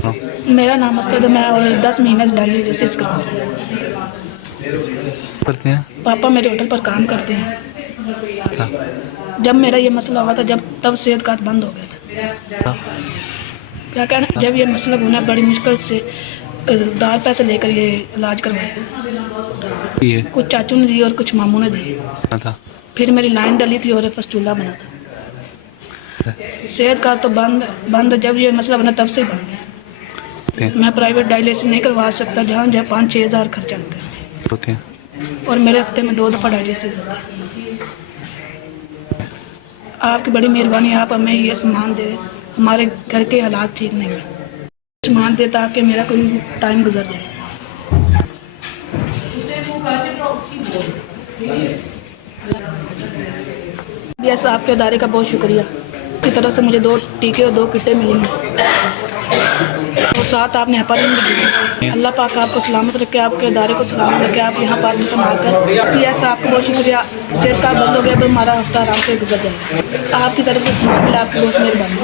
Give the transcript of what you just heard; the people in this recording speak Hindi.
हाँ, मेरा नाम असद है, मैं और 10 महीने से डायलिसिस का हूँ। करते हैं। पापा मेरे होटल पर काम करते हैं। अच्छा। जब मेरा ये मसला हुआ था, तब सेहत कार्ड बंद हो गया था। अच्छा। क्या कहना, अच्छा। जब ये मसला होना बड़ी मुश्किल से उधार पैसे लेकर ये इलाज करवाया। ये कुछ चाचू ने दिए और कुछ मामू ने दिए। था। फिर मेरी लाइन डली थी और फस्तूला बना था। सेहत कार्ड तो बंद जब ये मसला बना तब से ही बंद है। होते हैं। मैं प्राइवेट डायलिसिस नहीं करवा सकता, जहाँ 5-6 हज़ार खर्चा होता है। होते हैं। और मेरे हफ्ते में 2 दफ़ा डायलिसिस होता है। आपकी बड़ी मेहरबानी, आप हमें ये सामान दे। हमारे घर के हालात ठीक नहीं है, सामान दे ताकि मेरा कोई टाइम गुजर जाए। यस, आपके इदारे का बहुत शुक्रिया। की तरफ से मुझे 2 टीके और 2 किटें मिली हैं और साथ आपने हेपारिन भी दी। अल्लाह पाक आपको सलामत रखे, आपके इदारे को सलामत रखे। आप यहाँ पर कमा कर यस, आपको बहुत शुक्रिया। सेहत कार्ड बंद हो गया तो हमारा हफ्ता आराम से गुजर जाएगा। आपकी तरफ से सामान मिला, आपकी बहुत मेहरबानी।